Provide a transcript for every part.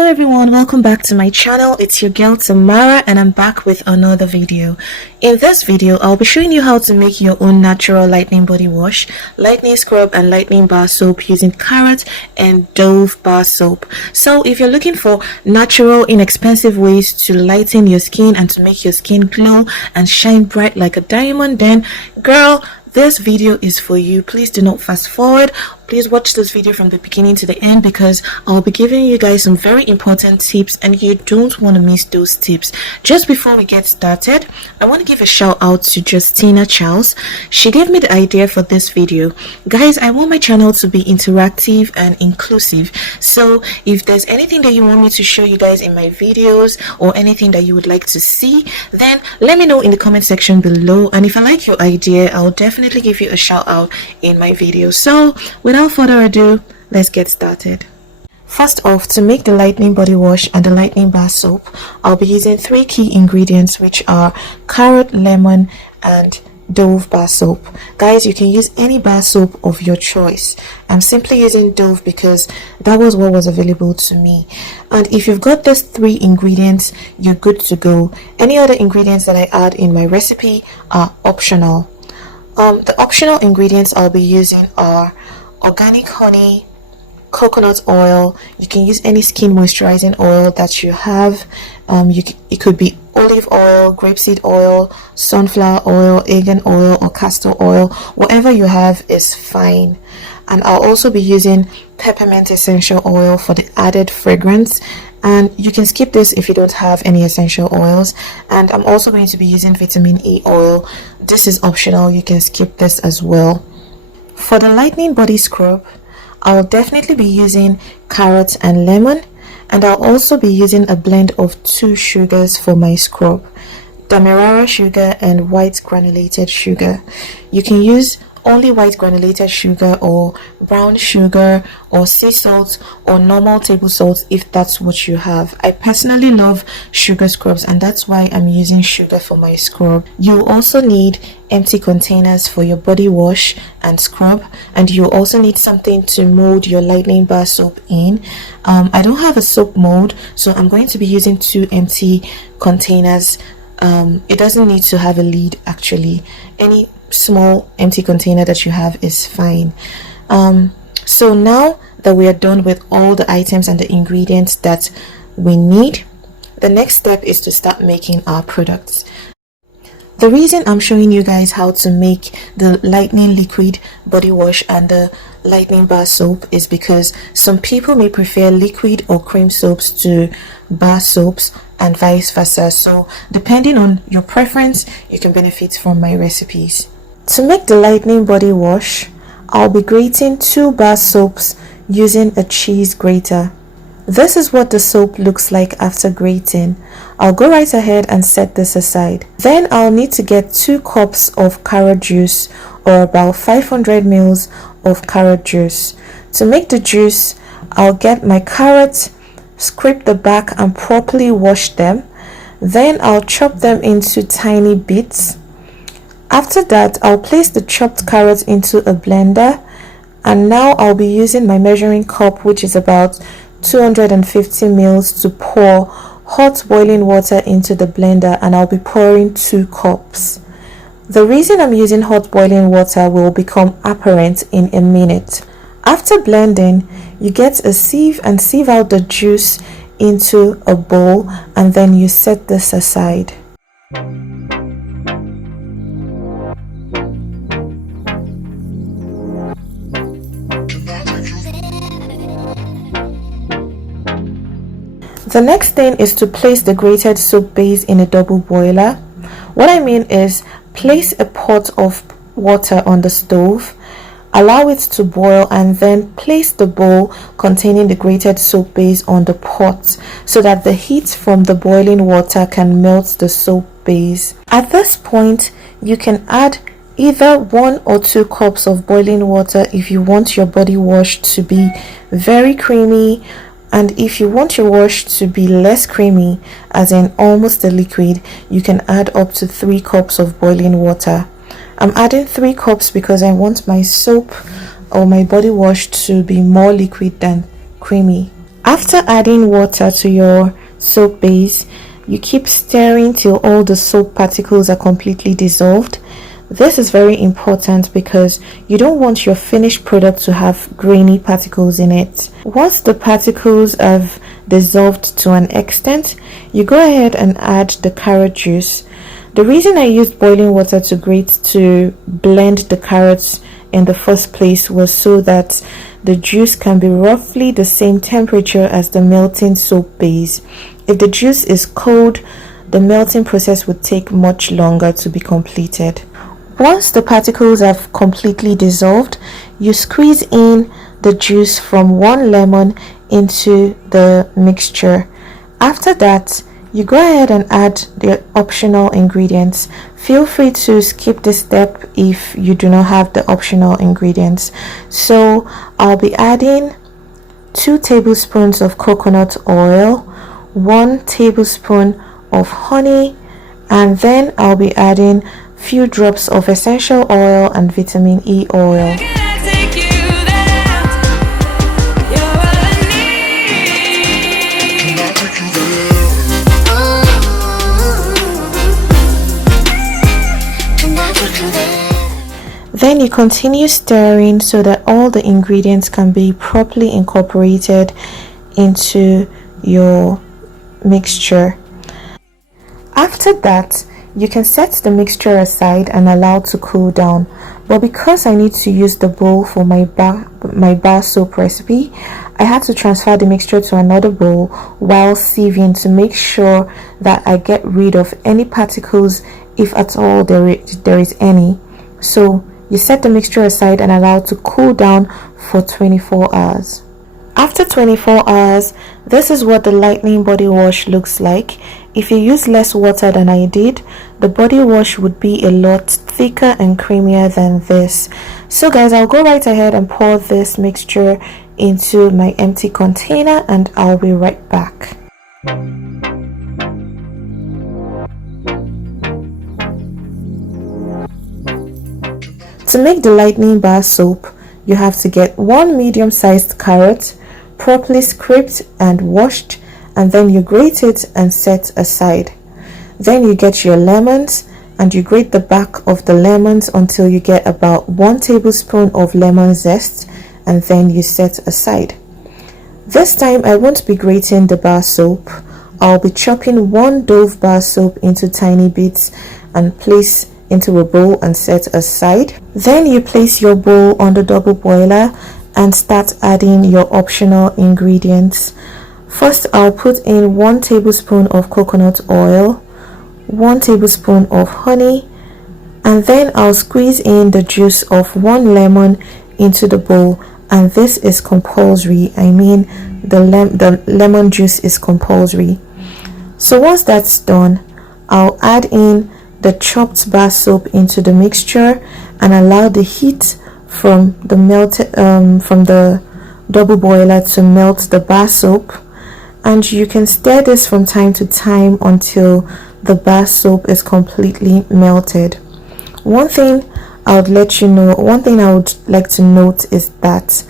Hello everyone, welcome back to my channel. It's your girl Tamara and I'm back with another video. In this video, I'll be showing you how to make your own natural lightning body wash, lightning scrub and lightning bar soap using carrot and Dove bar soap. So if you're looking for natural, inexpensive ways to lighten your skin and to make your skin glow and shine bright like a diamond, then girl, this video is for you. Please do not fast forward. Please watch this video from the beginning to the end because I'll be giving you guys some very important tips and you don't want to miss those tips. Just before we get started, I want to give a shout out to Justina Charles. She gave me the idea for this video. Guys, I want my channel to be interactive and inclusive. So if there's anything that you want me to show you guys in my videos or anything that you would like to see, then let me know in the comment section below. And if I like your idea, I'll definitely give you a shout out in my video. So without further ado, let's get started. First off, to make the lightning body wash and the lightning bar soap, I'll be using 3 key ingredients, which are carrot, lemon and Dove bar soap. Guys, you can use any bar soap of your choice. I'm simply using Dove because that was what was available to me. And if you've got these 3 ingredients, you're good to go. Any other ingredients that I add in my recipe are optional. The optional ingredients I'll be using are organic honey, coconut oil. You can use any skin moisturizing oil that you have. It could be olive oil, grapeseed oil, sunflower oil, argan oil or castor oil. Whatever you have is fine. And I'll also be using peppermint essential oil for the added fragrance, and you can skip this if you don't have any essential oils. And I'm also going to be using vitamin E oil. This is optional, you can skip this as well. For the lightning body scrub, I'll definitely be using carrot and lemon, and I'll also be using a blend of 2 sugars for my scrub, demerara sugar and white granulated sugar. You can use only white granulated sugar or brown sugar or sea salt or normal table salt if that's what you have. I personally love sugar scrubs and that's why I'm using sugar for my scrub. You also need empty containers for your body wash and scrub, and you also need something to mold your lightning bar soap in. I don't have a soap mold, so I'm going to be using 2 empty containers. It doesn't need to have a lid actually. Any small empty container that you have is fine. So now that we are done with all the items and the ingredients that we need, the next step is to start making our products. The reason I'm showing you guys how to make the lightning liquid body wash and the lightning bar soap is because some people may prefer liquid or cream soaps to bar soaps and vice versa. So depending on your preference, you can benefit from my recipes. To make the lightning body wash, I'll be grating 2 bar soaps using a cheese grater. This is what the soap looks like after grating. I'll go right ahead and set this aside. Then I'll need to get 2 cups of carrot juice or about 500 ml of carrot juice. To make the juice, I'll get my carrots, scrape the back and properly wash them. Then I'll chop them into tiny bits. After that, I'll place the chopped carrots into a blender, and now I'll be using my measuring cup, which is about 250 ml, to pour hot boiling water into the blender, and I'll be pouring 2 cups. The reason I'm using hot boiling water will become apparent in a minute. After blending, you get a sieve and sieve out the juice into a bowl, and then you set this aside. The next thing is to place the grated soap base in a double boiler. What I mean is place a pot of water on the stove, allow it to boil, and then place the bowl containing the grated soap base on the pot so that the heat from the boiling water can melt the soap base. At this point, you can add either 1 or 2 cups of boiling water if you want your body wash to be very creamy, and if you want your wash to be less creamy, as in almost a liquid, you can add up to 3 cups of boiling water. I'm adding 3 cups because I want my soap or my body wash to be more liquid than creamy. After adding water to your soap base, you keep stirring till all the soap particles are completely dissolved. This is very important because you don't want your finished product to have grainy particles in it. Once the particles have dissolved to an extent, you go ahead and add the carrot juice. The reason I used boiling water to blend the carrots in the first place was so that the juice can be roughly the same temperature as the melting soap base. If the juice is cold, the melting process would take much longer to be completed. Once the particles have completely dissolved, you squeeze in the juice from one lemon into the mixture. After that, you go ahead and add the optional ingredients. Feel free to skip this step if you do not have the optional ingredients. So I'll be adding 2 tablespoons of coconut oil, 1 tablespoon of honey, and then I'll be adding few drops of essential oil and vitamin E oil. Then you continue stirring so that all the ingredients can be properly incorporated into your mixture. After that, you can set the mixture aside and allow to cool down. But because I need to use the bowl for my bar soap recipe, I had to transfer the mixture to another bowl while sieving to make sure that I get rid of any particles, if at all there is any. So you set the mixture aside and allow to cool down for 24 hours. After 24 hours, this is what the lightning body wash looks like. If you use less water than I did, the body wash would be a lot thicker and creamier than this. So guys, I'll go right ahead and pour this mixture into my empty container and I'll be right back. To make the lightning bar soap, you have to get 1 medium-sized carrot, properly scraped and washed, and then you grate it and set aside. Then you get your lemons and you grate the back of the lemons until you get about 1 tablespoon of lemon zest, and then you set aside. This time I won't be grating the bar soap. I'll be chopping 1 Dove bar soap into tiny bits and place into a bowl and set aside. Then you place your bowl on the double boiler and start adding your optional ingredients. First, I'll put in 1 tablespoon of coconut oil, 1 tablespoon of honey, and then I'll squeeze in the juice of 1 lemon into the bowl, and this is compulsory. I mean, the lemon juice is compulsory. So once that's done, I'll add in the chopped bar soap into the mixture and allow the heat from the double boiler to melt the bar soap, and you can stir this from time to time until the bar soap is completely melted. One thing I would like to note is that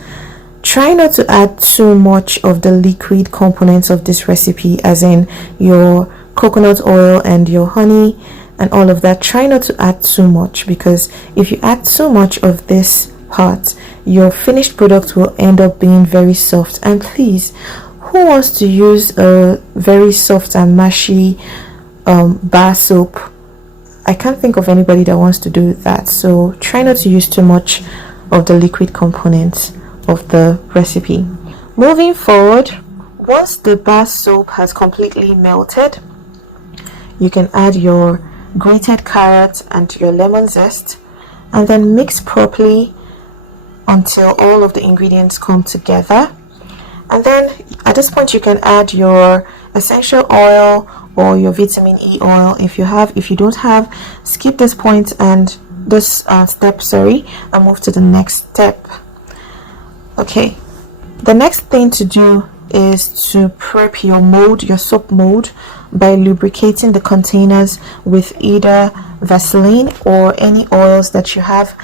try not to add too much of the liquid components of this recipe, as in your coconut oil and your honey and all of that. Try not to add too much, because if you add too much of this part, your finished product will end up being very soft. And please, who wants to use a very soft and mushy bar soap? I can't think of anybody that wants to do that. So try not to use too much of the liquid components of the recipe. Moving forward, once the bar soap has completely melted, you can add your grated carrot and your lemon zest, and then mix properly until all of the ingredients come together. And then at this point you can add your essential oil or your vitamin E oil. If you don't have, skip this point and this step, and move to the next step. Okay, the next thing to do is to prep your mold, your soap mold, by lubricating the containers with either Vaseline or any oils that you have.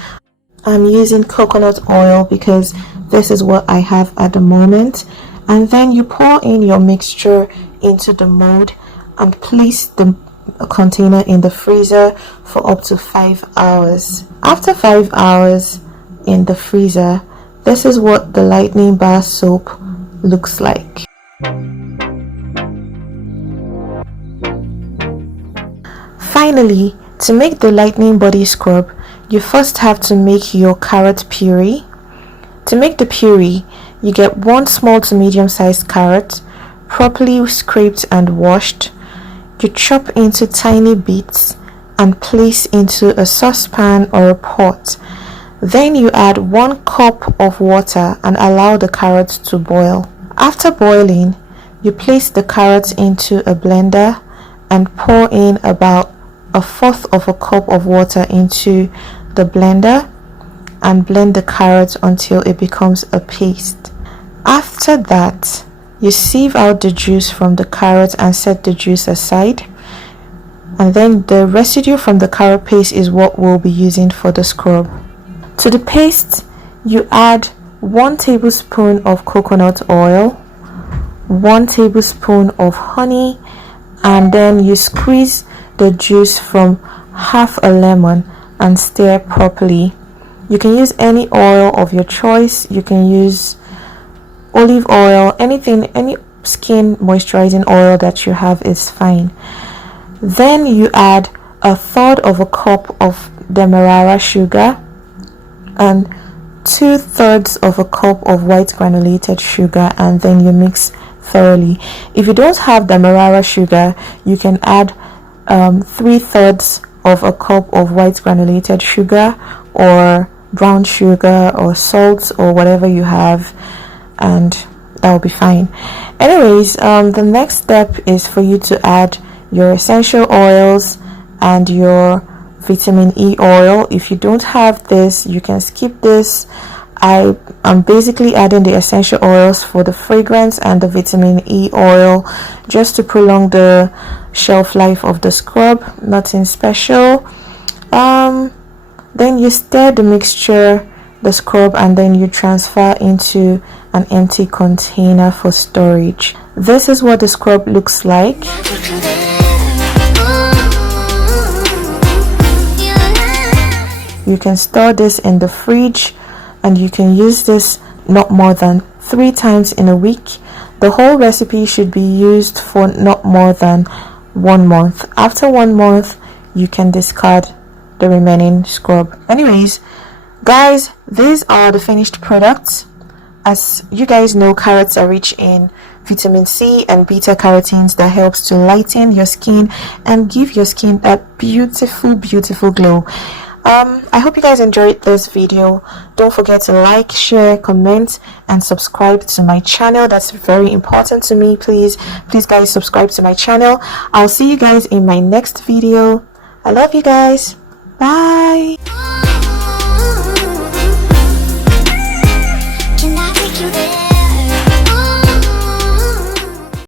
I'm using coconut oil because this is what I have at the moment, and then you pour in your mixture into the mold and place the container in the freezer for up to 5 hours. After 5 hours in the freezer, this is what the lightning bar soap looks like. Finally, to make the lightning body scrub, you first have to make your carrot puree. To make the puree, you get 1 small to medium sized carrot, properly scraped and washed. You chop into tiny bits and place into a saucepan or a pot. Then you add 1 cup of water and allow the carrots to boil. After boiling, you place the carrots into a blender and pour in about 1/4 of a cup of water into the blender and blend the carrots until it becomes a paste. After that, you sieve out the juice from the carrot and set the juice aside. And then the residue from the carrot paste is what we'll be using for the scrub. To the paste, you add 1 tablespoon of coconut oil, 1 tablespoon of honey, and then you squeeze the juice from half a lemon and stir properly. You can use any oil of your choice. You can use olive oil, anything, any skin moisturizing oil that you have is fine. Then you add 1/3 of a cup of demerara sugar and 2/3 of a cup of white granulated sugar, and then you mix thoroughly. If you don't have demerara sugar, you can add 3/3 of a cup of white granulated sugar or brown sugar or salt or whatever you have, and that will be fine. Anyways, the next step is for you to add your essential oils and your vitamin E oil. If you don't have this, you can skip this. I am basically adding the essential oils for the fragrance and the vitamin E oil just to prolong the shelf life of the scrub. Nothing special. Then you stir the mixture, the scrub, and then you transfer into an empty container for storage. This is what the scrub looks like. You can store this in the fridge and you can use this not more than 3 times in a week. The whole recipe should be used for not more than 1 month. After 1 month, you can discard the remaining scrub. Anyways, guys, these are the finished products. As you guys know, carrots are rich in vitamin C and beta carotenes that helps to lighten your skin and give your skin that beautiful glow. I hope you guys enjoyed this video. Don't forget to like, share, comment, and subscribe to my channel. That's very important to me. Please guys, subscribe to my channel. I'll see you guys in my next video. I love you guys. Bye.